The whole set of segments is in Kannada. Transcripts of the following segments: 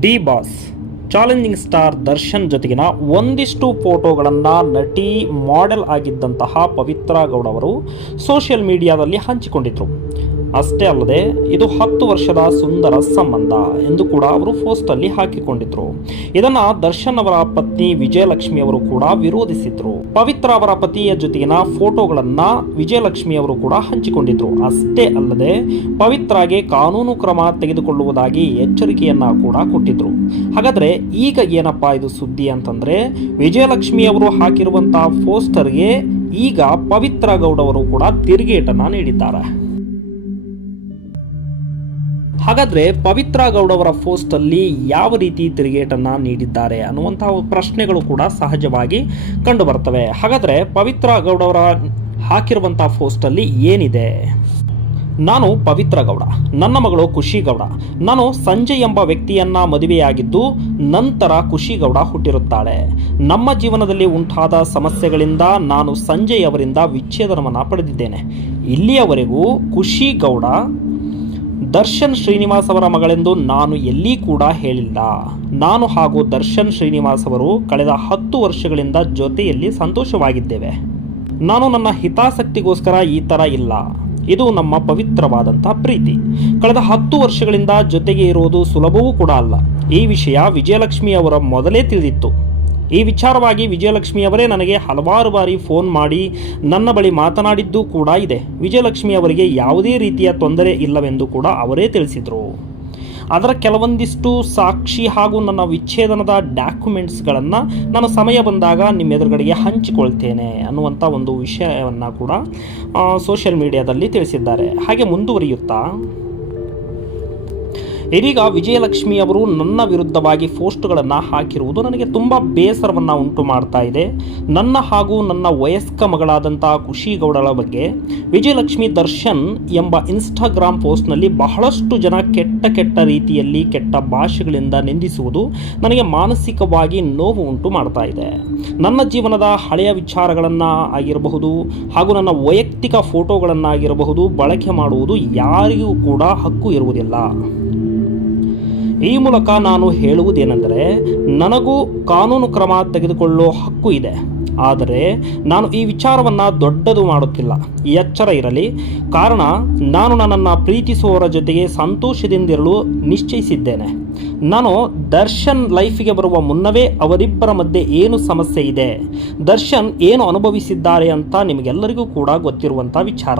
D boss, challenging star Darshan ಜೊತೆಗಿನ ಒಂದಿಷ್ಟು ಫೋಟೋಗಳನ್ನು ನಟಿ, ಮಾಡೆಲ್ ಆಗಿದ್ದಂತಹ ಪವಿತ್ರ ಗೌಡ ಅವರು ಸೋಷಿಯಲ್ ಮೀಡಿಯಾದಲ್ಲಿ ಹಂಚಿಕೊಂಡಿದ್ರು. ಅಷ್ಟೇ ಅಲ್ಲದೆ ಇದು ಹತ್ತು ವರ್ಷದ ಸುಂದರ ಸಂಬಂಧ ಎಂದು ಕೂಡ ಅವರು ಪೋಸ್ಟಲ್ಲಿ ಹಾಕಿಕೊಂಡಿದ್ರು. ಇದನ್ನ ದರ್ಶನ್ ಅವರ ಪತ್ನಿ ವಿಜಯಲಕ್ಷ್ಮಿ ಅವರು ಕೂಡ ವಿರೋಧಿಸಿದ್ರು. ಪವಿತ್ರ ಅವರ ಪತಿಯ ಜೊತೆಗಿನ ಫೋಟೋಗಳನ್ನ ವಿಜಯಲಕ್ಷ್ಮಿ ಅವರು ಕೂಡ ಹಂಚಿಕೊಂಡಿದ್ರು. ಅಷ್ಟೇ ಅಲ್ಲದೆ ಪವಿತ್ರಾಗೆ ಕಾನೂನು ಕ್ರಮ ತೆಗೆದುಕೊಳ್ಳುವುದಾಗಿ ಎಚ್ಚರಿಕೆಯನ್ನ ಕೂಡ ಕೊಟ್ಟಿದ್ರು. ಹಾಗಾದ್ರೆ ಈಗ ಏನಪ್ಪಾ ಇದು ಸುದ್ದಿ ಅಂತಂದ್ರೆ ವಿಜಯಲಕ್ಷ್ಮಿ ಅವರು ಹಾಕಿರುವಂತಹ ಪೋಸ್ಟರ್ಗೆ ಈಗ ಪವಿತ್ರ ಗೌಡ ಅವರು ಕೂಡ ತಿರುಗೇಟನ್ನ ನೀಡಿದ್ದಾರೆ. ಹಾಗಾದ್ರೆ ಪವಿತ್ರ ಗೌಡ ಅವರ ಪೋಸ್ಟ್ ಅಲ್ಲಿ ಯಾವ ರೀತಿ ತಿರುಗೇಟನ್ನ ನೀಡಿದ್ದಾರೆ ಅನ್ನುವಂತಹ ಪ್ರಶ್ನೆಗಳು ಕೂಡ ಸಹಜವಾಗಿ ಕಂಡು ಬರ್ತವೆ ಹಾಗಾದ್ರೆ ಪವಿತ್ರ ಗೌಡ ಅವರ ಹಾಕಿರುವಂತಹ ಪೋಸ್ಟ್ ಅಲ್ಲಿ ಏನಿದೆ? ನಾನು ಪವಿತ್ರ ಗೌಡ, ನನ್ನ ಮಗಳು ಖುಷಿ ಗೌಡ, ನಾನು ಸಂಜಯ್ ಎಂಬ ವ್ಯಕ್ತಿಯನ್ನ ಮದುವೆಯಾಗಿದ್ದು ನಂತರ ಖುಷಿ ಗೌಡ ಹುಟ್ಟಿರುತ್ತಾಳೆ. ನಮ್ಮ ಜೀವನದಲ್ಲಿ ಉಂಟಾದ ಸಮಸ್ಯೆಗಳಿಂದ ನಾನು ಸಂಜಯ್ ಅವರಿಂದ ವಿಚ್ಛೇದನವನ್ನು ಪಡೆದಿದ್ದೇನೆ. ಇಲ್ಲಿಯವರೆಗೂ ಖುಷಿ ಗೌಡ ದರ್ಶನ್ ಶ್ರೀನಿವಾಸ್ ಅವರ ಮಗಳೆಂದು ನಾನು ಎಲ್ಲಿ ಕೂಡ ಹೇಳಿಲ್ಲ. ನಾನು ಹಾಗೂ ದರ್ಶನ್ ಶ್ರೀನಿವಾಸ್ ಅವರು ಕಳೆದ ಹತ್ತು ವರ್ಷಗಳಿಂದ ಜೊತೆಯಲ್ಲಿ ಸಂತೋಷವಾಗಿದ್ದೇವೆ. ನಾನು ನನ್ನ ಹಿತಾಸಕ್ತಿಗೋಸ್ಕರ ಈ ಥರ ಇಲ್ಲ. ಇದು ನಮ್ಮ ಪವಿತ್ರವಾದಂತಹ ಪ್ರೀತಿ. ಕಳೆದ ಹತ್ತು ವರ್ಷಗಳಿಂದ ಜೊತೆಗೆ ಇರುವುದು ಸುಲಭವೂ ಕೂಡ ಅಲ್ಲ. ಈ ವಿಷಯ ವಿಜಯಲಕ್ಷ್ಮಿ ಅವರ ಮೊದಲೇ ತಿಳಿದಿತ್ತು. ಈ ವಿಚಾರವಾಗಿ ವಿಜಯಲಕ್ಷ್ಮಿ ಅವರೇ ನನಗೆ ಹಲವಾರು ಬಾರಿ ಫೋನ್ ಮಾಡಿ ನನ್ನ ಬಳಿ ಮಾತನಾಡಿದ್ದು ಕೂಡ ಇದೆ. ವಿಜಯಲಕ್ಷ್ಮಿ ಅವರಿಗೆ ಯಾವುದೇ ರೀತಿಯ ತೊಂದರೆ ಇಲ್ಲವೆಂದು ಕೂಡ ಅವರೇ ತಿಳಿಸಿದರು. ಅದರ ಕೆಲವೊಂದಿಷ್ಟು ಸಾಕ್ಷಿ ಹಾಗೂ ನನ್ನ ವಿಚ್ಛೇದನದ ಡಾಕ್ಯುಮೆಂಟ್ಸ್ಗಳನ್ನು ನಾನು ಸಮಯ ಬಂದಾಗ ನಿಮ್ಮ ಎದುರುಗಡೆಗೆ ಹಂಚಿಕೊಳ್ತೇನೆ ಅನ್ನುವಂಥ ಒಂದು ವಿಷಯವನ್ನು ಕೂಡ ಸೋಷಿಯಲ್ ಮೀಡಿಯಾದಲ್ಲಿ ತಿಳಿಸಿದ್ದಾರೆ. ಹಾಗೆ ಮುಂದುವರಿಯುತ್ತಾ? ಇದೀಗ ವಿಜಯಲಕ್ಷ್ಮಿ ಅವರು ನನ್ನ ವಿರುದ್ಧವಾಗಿ ಪೋಸ್ಟ್ಗಳನ್ನು ಹಾಕಿರುವುದು ನನಗೆ ತುಂಬ ಬೇಸರವನ್ನು ಉಂಟು ಮಾಡ್ತಾ ಇದೆ. ನನ್ನ ಹಾಗೂ ನನ್ನ ವಯಸ್ಕ ಮಗಳಾದಂತಹ ಖುಷಿ ಗೌಡಳ ಬಗ್ಗೆ ವಿಜಯಲಕ್ಷ್ಮಿ ದರ್ಶನ್ ಎಂಬ ಇನ್ಸ್ಟಾಗ್ರಾಮ್ ಪೋಸ್ಟ್ನಲ್ಲಿ ಬಹಳಷ್ಟು ಜನ ಕೆಟ್ಟ ಕೆಟ್ಟ ರೀತಿಯಲ್ಲಿ ಕೆಟ್ಟ ಭಾಷೆಗಳಿಂದ ನಿಂದಿಸುವುದು ನನಗೆ ಮಾನಸಿಕವಾಗಿ ನೋವು ಉಂಟು ಮಾಡ್ತಾ ಇದೆ. ನನ್ನ ಜೀವನದ ಹಳೆಯ ವಿಚಾರಗಳನ್ನು ಆಗಿರಬಹುದು ಹಾಗೂ ನನ್ನ ವೈಯಕ್ತಿಕ ಫೋಟೋಗಳನ್ನಾಗಿರಬಹುದು ಬಳಕೆ ಮಾಡುವುದು ಯಾರಿಗೂ ಕೂಡ ಹಕ್ಕು ಇರುವುದಿಲ್ಲ. ಈ ಮೂಲಕ ನಾನು ಹೇಳುವುದೇನೆಂದರೆ, ನನಗೂ ಕಾನೂನು ಕ್ರಮ ತೆಗೆದುಕೊಳ್ಳೋ ಹಕ್ಕು ಇದೆ. ಆದರೆ ನಾನು ಈ ವಿಚಾರವನ್ನು ದೊಡ್ಡದು ಮಾಡುತ್ತಿಲ್ಲ. ಎಚ್ಚರ ಇರಲಿ. ಕಾರಣ, ನಾನು ನನ್ನನ್ನು ಪ್ರೀತಿಸುವವರ ಜೊತೆಗೆ ಸಂತೋಷದಿಂದಿರಲು ನಿಶ್ಚಯಿಸಿದ್ದೇನೆ. ನಾನು ದರ್ಶನ್ ಲೈಫಿಗೆ ಬರುವ ಮುನ್ನವೇ ಅವರಿಬ್ಬರ ಮಧ್ಯೆ ಏನು ಸಮಸ್ಯೆ ಇದೆ? ದರ್ಶನ್ ಏನು ಅನುಭವಿಸಿದ್ದಾರೆ ಅಂತ ನಿಮಗೆಲ್ಲರಿಗೂ ಕೂಡ ಗೊತ್ತಿರುವಂಥ ವಿಚಾರ.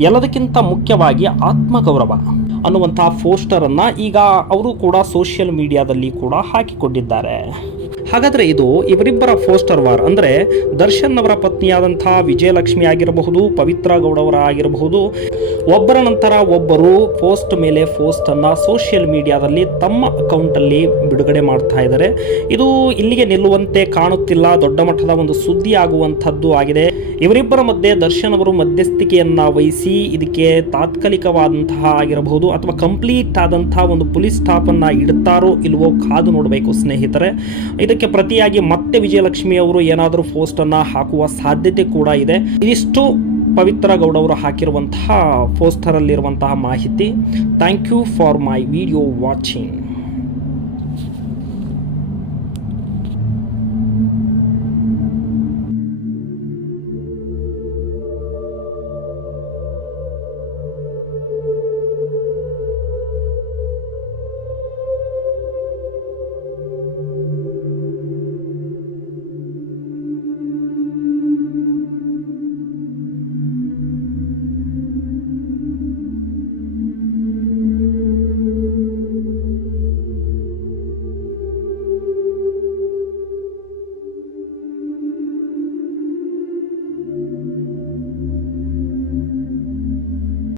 ಎಲ್ಲದಕ್ಕಿಂತ ಮುಖ್ಯವಾಗಿ ಆತ್ಮಗೌರವ. ಅನ್ನುವಂತಹ ಪೋಸ್ಟರನ್ನು ಈಗ ಅವರು ಕೂಡ ಸೋಷಿಯಲ್ ಮೀಡಿಯಾದಲ್ಲಿ ಕೂಡ ಹಾಕಿಕೊಂಡಿದ್ದಾರೆ. ಹಾಗಾದರೆ ಇದು ಇವರಿಬ್ಬರ ಪೋಸ್ಟರ್ ವಾರ್. ಅಂದ್ರೆ ದರ್ಶನ್ ಅವರ ಪತ್ನಿಯಾದಂಥ ವಿಜಯಲಕ್ಷ್ಮಿ ಆಗಿರಬಹುದು, ಪವಿತ್ರ ಗೌಡ ಅವರ ಆಗಿರಬಹುದು. ಒಬ್ಬರ ನಂತರ ಒಬ್ಬರು ಪೋಸ್ಟ್ ಮೇಲೆ ಪೋಸ್ಟನ್ನು ಸೋಷಿಯಲ್ ಮೀಡಿಯಾದಲ್ಲಿ ತಮ್ಮ ಅಕೌಂಟ್ ಅಲ್ಲಿ ಬಿಡುಗಡೆ ಮಾಡ್ತಾ ಇದ್ದಾರೆ. ಇದು ಇಲ್ಲಿಗೆ ನಿಲ್ಲುವಂತೆ ಕಾಣುತ್ತಿಲ್ಲ, ದೊಡ್ಡ ಮಟ್ಟದ ಒಂದು ಸುದ್ದಿ ಆಗುವಂಥದ್ದು ಆಗಿದೆ. ಇವರಿಬ್ಬರ ಮಧ್ಯೆ ದರ್ಶನ್ ಅವರು ಮಧ್ಯಸ್ಥಿಕೆಯನ್ನ ವಹಿಸಿ ಇದಕ್ಕೆ ತಾತ್ಕಾಲಿಕವಾದಂತಹ ಆಗಿರಬಹುದು ಅಥವಾ ಕಂಪ್ಲೀಟ್ ಆದಂತಹ ಒಂದು ಪೊಲೀಸ್ ಸ್ಟಾಪ್ ಅನ್ನ ಇಡ್ತಾರೋ ಇಲ್ವೋ ಕಾದು ನೋಡಬೇಕು ಸ್ನೇಹಿತರೆ. ಇದಕ್ಕೆ ಪ್ರತಿಯಾಗಿ ಮತ್ತೆ ವಿಜಯಲಕ್ಷ್ಮಿ ಅವರು ಏನಾದರೂ ಪೋಸ್ಟ್ ಅನ್ನ ಹಾಕುವ ಸಾಧ್ಯತೆ ಕೂಡ ಇದೆ. ಇದಿಷ್ಟು ಪವಿತ್ರ ಗೌಡ ಅವರು ಹಾಕಿರುವಂತಹ ಪೋಸ್ಟರ್ ಅಲ್ಲಿರುವಂತಹ ಮಾಹಿತಿ. Thank you for my video watching